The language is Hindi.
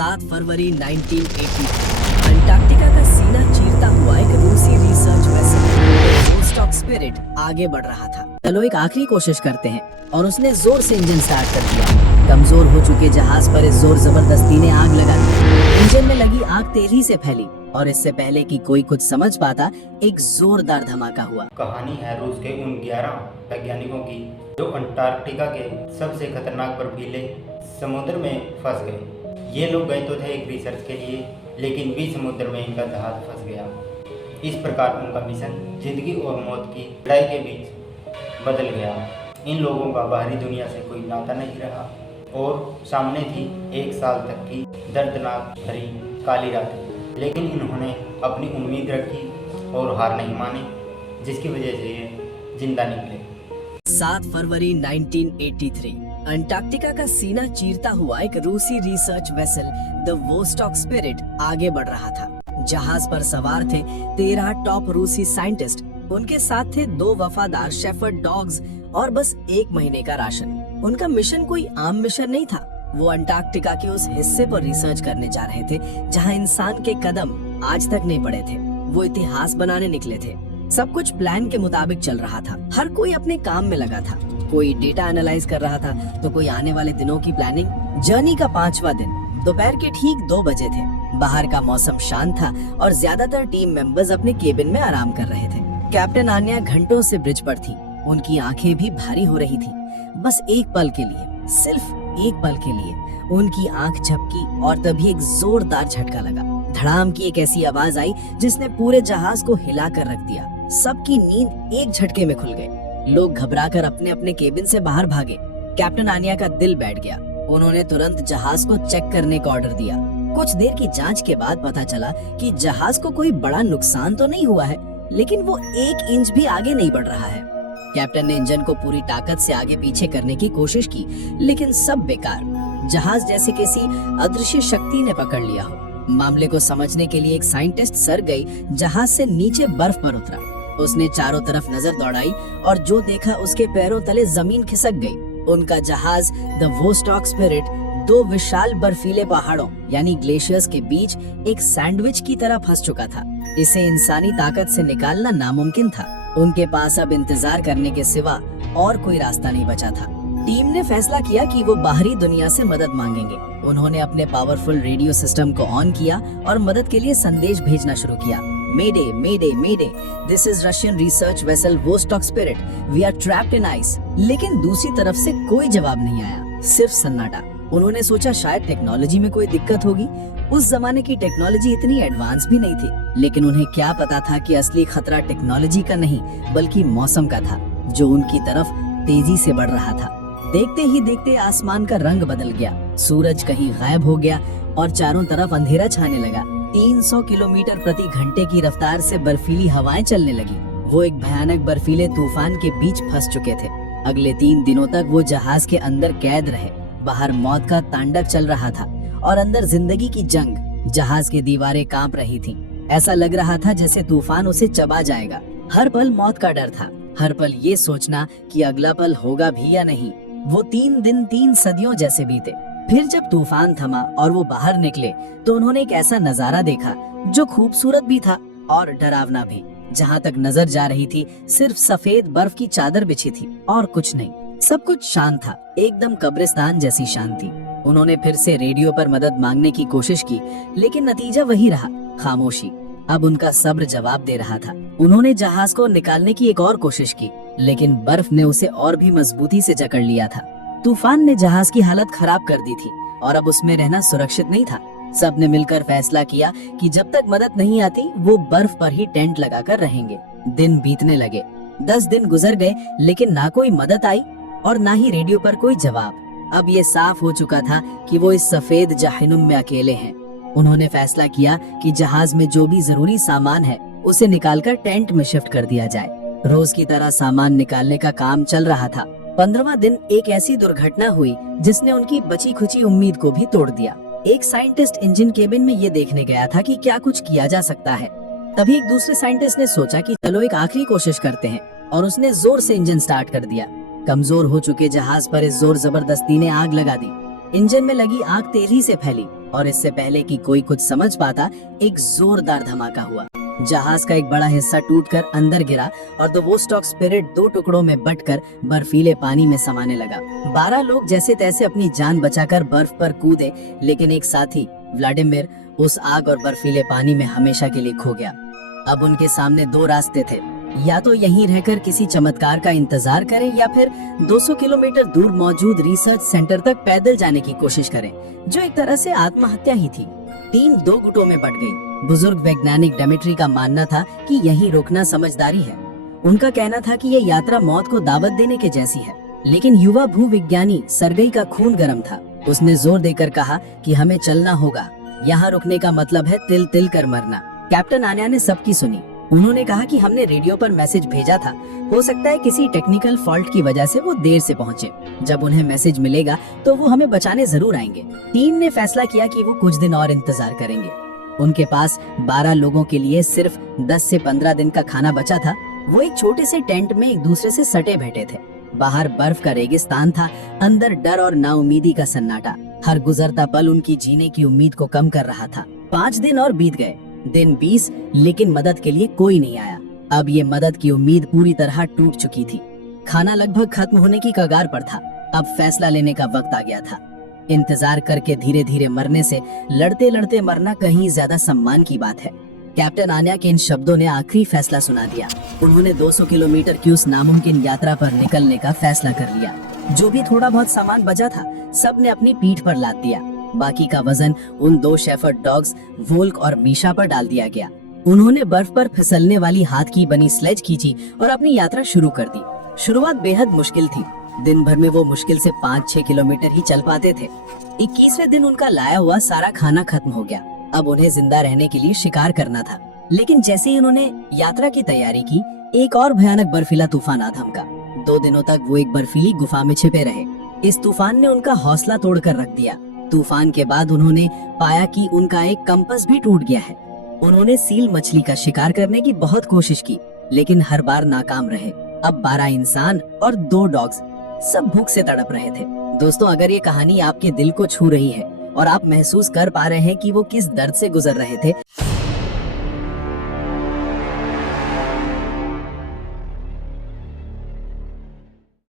7 फरवरी 1980 अंटार्कटिका का सीना चीरता हुआ एक रूसी रिसर्च वेसल वोस्टॉक स्पिरिट आगे बढ़ रहा था। चलो एक आखिरी कोशिश करते हैं, और उसने जोर से इंजन स्टार्ट कर दिया। कमजोर हो चुके जहाज पर इस जोर जबरदस्ती ने आग लगा दी। इंजन में लगी आग तेजी से फैली और इससे पहले कि कोई कुछ समझ पाता, एक जोरदार धमाका हुआ। कहानी है रूस के उन 11 वैज्ञानिकों की जो अंटार्कटिका के सबसे खतरनाक बर्फीले समुद्र में फंस गए। ये लोग गए तो थे एक रिसर्च के लिए, लेकिन बीच समुद्र में इनका जहाज फंस गया। इस प्रकार उनका मिशन जिंदगी और मौत की लड़ाई के बीच बदल गया। इन लोगों का बाहरी दुनिया से कोई नाता नहीं रहा और सामने थी 1 साल तक की दर्दनाक भरी काली रात। लेकिन इन्होंने अपनी उम्मीद रखी और हार नहीं मानी, जिसकी वजह से ये जिंदा निकले। 7 फरवरी 1983 अंटार्कटिका का सीना चीरता हुआ एक रूसी research vessel the Vostok spirit आगे बढ़ रहा था। जहाज पर सवार थे 13 टॉप रूसी साइंटिस्ट। उनके साथ थे 2 वफादार शेफर्ड डॉग्स और बस 1 महीने का राशन। उनका मिशन कोई आम मिशन नहीं था। वो अंटार्कटिका के उस हिस्से पर रिसर्च करने जा रहे थे जहां इंसान के कदम आज तक नहीं पड़े थे। वो इतिहास बनाने निकले थे। सब कुछ प्लान के मुताबिक चल रहा था। हर कोई अपने काम में लगा था। कोई डेटा एनालाइज कर रहा था तो कोई आने वाले दिनों की प्लानिंग। जर्नी का 5वां दिन दोपहर के ठीक 2 बजे थे। बाहर का मौसम शांत था और ज्यादातर टीम मेंबर्स अपने केबिन में आराम कर रहे थे। कैप्टन आन्या घंटों से ब्रिज पर थी। उनकी आंखें भी भारी हो रही थी। बस एक पल के लिए, सिर्फ एक पल के लिए उनकी आंख झपकी और तभी एक जोरदार झटका लगा। धड़ाम की एक ऐसी आवाज आई जिसने पूरे जहाज को हिला कर रख दिया। सबकी नींद एक झटके में खुल गई। लोग घबराकर अपने अपने केबिन से बाहर भागे। कैप्टन आन्या का दिल बैठ गया। उन्होंने तुरंत जहाज को चेक करने का ऑर्डर दिया। कुछ देर की जांच के बाद पता चला कि जहाज को कोई बड़ा नुकसान तो नहीं हुआ है, लेकिन वो 1 इंच भी आगे नहीं बढ़ रहा है। कैप्टन ने इंजन को पूरी ताकत से आगे पीछे करने की कोशिश की, लेकिन सब बेकार। जहाज जैसे किसी अदृश्य शक्ति ने पकड़ लिया हो। मामले को समझने के लिए एक साइंटिस्ट सर गई जहाज से नीचे बर्फ पर उतरा। उसने चारों तरफ नजर दौड़ाई और जो देखा उसके पैरों तले जमीन खिसक गई। उनका जहाज द वोस्टॉक स्पिरिट 2 विशाल बर्फीले पहाड़ों यानी ग्लेशियर्स के बीच एक सैंडविच की तरह फंस चुका था। इसे इंसानी ताकत से निकालना नामुमकिन था। उनके पास अब इंतजार करने के सिवा और कोई रास्ता नहीं बचा था। टीम ने फैसला किया कि वो बाहरी दुनिया से मदद मांगेंगे। उन्होंने अपने पावरफुल रेडियो सिस्टम को ऑन किया और मदद के लिए संदेश भेजना शुरू किया। Mayday mayday mayday, this is Russian research vessel Vostok Spirit, we are trapped in ice. लेकिन दूसरी तरफ से कोई जवाब नहीं आया, सिर्फ सन्नाटा। उन्होंने सोचा शायद टेक्नोलॉजी में कोई दिक्कत होगी। उस जमाने की टेक्नोलॉजी इतनी एडवांस भी नहीं थी, लेकिन उन्हें क्या पता था कि असली खतरा टेक्नोलॉजी का नहीं बल्कि मौसम का था, जो उनकी तरफ तेजी से बढ़ रहा था। देखते ही देखते आसमान का रंग बदल गया। सूरज कहीं गायब हो गया और चारों तरफ अंधेरा छाने लगा। 300 किलोमीटर प्रति घंटे की रफ्तार से बर्फीली हवाएं चलने लगी। वो एक भयानक बर्फीले तूफान के बीच फंस चुके थे। अगले 3 दिनों तक वो जहाज के अंदर कैद रहे। बाहर मौत का तांडव चल रहा था और अंदर जिंदगी की जंग। जहाज की दीवारें कांप रही थीं। ऐसा लग रहा था जैसे तूफान उसे चबा जाएगा। हर पल मौत का डर था, हर पल ये सोचना कि अगला पल होगा भी या नहीं। वो 3 दिन 3 सदियों जैसे बीते। फिर जब तूफान थमा और वो बाहर निकले तो उन्होंने एक ऐसा नजारा देखा जो खूबसूरत भी था और डरावना भी। जहाँ तक नजर जा रही थी सिर्फ सफेद बर्फ की चादर बिछी थी और कुछ नहीं। सब कुछ शांत था, एकदम कब्रिस्तान जैसी शांति। उन्होंने फिर से रेडियो पर मदद मांगने की कोशिश की, लेकिन नतीजा वही रहा, खामोशी। अब उनका सब्र जवाब दे रहा था। उन्होंने जहाज को निकालने की एक और कोशिश की, लेकिन बर्फ ने उसे और भी मजबूती से जकड़ लिया था। तूफान ने जहाज की हालत खराब कर दी थी और अब उसमें रहना सुरक्षित नहीं था। सब ने मिलकर फैसला किया कि जब तक मदद नहीं आती वो बर्फ पर ही टेंट लगाकर रहेंगे। दिन बीतने लगे। 10 दिन गुजर गए, लेकिन ना कोई मदद आई और ना ही रेडियो पर कोई जवाब। अब ये साफ हो चुका था कि वो इस सफेद जहन्नुम में अकेले हैं। उन्होंने फैसला किया कि जहाज में जो भी जरूरी सामान है उसे निकालकर टेंट में शिफ्ट कर दिया जाए। रोज की तरह सामान निकालने का काम चल रहा था। 15वां दिन एक ऐसी दुर्घटना हुई जिसने उनकी बची खुची उम्मीद को भी तोड़ दिया। एक साइंटिस्ट इंजन केबिन में ये देखने गया था कि क्या कुछ किया जा सकता है। तभी एक दूसरे साइंटिस्ट ने सोचा कि चलो एक आखिरी कोशिश करते हैं, और उसने जोर से इंजन स्टार्ट कर दिया। कमजोर हो चुके जहाज पर इस जोर जबरदस्ती ने आग लगा दी। इंजन में लगी आग तेजी से फैली और इससे पहले कि कोई कुछ समझ पाता, एक जोरदार धमाका हुआ। जहाज का एक बड़ा हिस्सा टूटकर अंदर गिरा और द वोस्टॉक स्पिरिट 2 टुकड़ों में बंटकर बर्फीले पानी में समाने लगा। 12 लोग जैसे तैसे अपनी जान बचाकर बर्फ पर कूदे, लेकिन एक साथी व्लादिमीर उस आग और बर्फीले पानी में हमेशा के लिए खो गया। अब उनके सामने 2 रास्ते थे, या तो यहीं रहकर किसी चमत्कार का इंतजार करें या फिर 200 किलोमीटर दूर मौजूद रिसर्च सेंटर तक पैदल जाने की कोशिश करें, जो एक तरह से आत्महत्या ही थी। टीम 2 गुटों में बंट गई। बुजुर्ग वैज्ञानिक डेमेट्री का मानना था कि यहीं रुकना समझदारी है। उनका कहना था कि ये यात्रा मौत को दावत देने के जैसी है। लेकिन युवा भूविज्ञानी सर्गेई का खून गर्म था। उसने जोर देकर कहा कि हमें चलना होगा, यहाँ रुकने का मतलब है तिल तिल कर मरना। कैप्टन आन्या ने सबकी सुनी। उन्होंने कहा कि हमने रेडियो पर मैसेज भेजा था, हो सकता है किसी टेक्निकल फॉल्ट की वजह से वो देर से पहुंचे। जब उन्हें मैसेज मिलेगा तो वो हमें बचाने जरूर आएंगे। टीम ने फैसला किया कि वो कुछ दिन और इंतजार करेंगे। उनके पास 12 लोगों के लिए सिर्फ 10 से 15 दिन का खाना बचा था। वो एक छोटे से टेंट में एक दूसरे से सटे बैठे थे। बाहर बर्फ का रेगिस्तान था, अंदर डर और नाउमीदी का सन्नाटा। हर गुजरता पल उनकी जीने की उम्मीद को कम कर रहा था। 5 दिन और बीत गए, दिन 20, लेकिन मदद के लिए कोई नहीं आया। अब ये मदद की उम्मीद पूरी तरह टूट चुकी थी। खाना लगभग खत्म होने की कगार पर था। अब फैसला लेने का वक्त आ गया था। इंतजार करके धीरे धीरे मरने से लड़ते लड़ते मरना कहीं ज्यादा सम्मान की बात है। कैप्टन आन्या के इन शब्दों ने आखिरी फैसला सुना दिया। उन्होंने 200 किलोमीटर की उस नामुमकिन यात्रा पर निकलने का फैसला कर लिया। जो भी थोड़ा बहुत सामान बचा था, सब ने अपनी पीठ पर लाद दिया। बाकी का वजन उन 2 शेफर्ड डॉग्स वोल्क और मीशा पर डाल दिया गया। उन्होंने बर्फ पर फिसलने वाली हाथ की बनी स्लेज खींची और अपनी यात्रा शुरू कर दी। शुरुआत बेहद मुश्किल थी। दिन भर में वो मुश्किल से 5-6 किलोमीटर ही चल पाते थे। 21वें दिन उनका लाया हुआ सारा खाना खत्म हो गया। अब उन्हें जिंदा रहने के लिए शिकार करना था। लेकिन जैसे ही उन्होंने यात्रा की तैयारी की, एक और भयानक बर्फीला तूफान आ धमका। 2 दिनों तक वो एक बर्फीली गुफा में छिपे रहे। इस तूफान ने उनका हौसला तोड़कर रख दिया। तूफान के बाद उन्होंने पाया कि उनका एक कंपास भी टूट गया है। उन्होंने सील मछली का शिकार करने की बहुत कोशिश की, लेकिन हर बार नाकाम रहे। अब 12 इंसान और 2 डॉग्स सब भूख से तड़प रहे थे। दोस्तों, अगर ये कहानी आपके दिल को छू रही है और आप महसूस कर पा रहे हैं कि वो किस दर्द से गुजर रहे थे,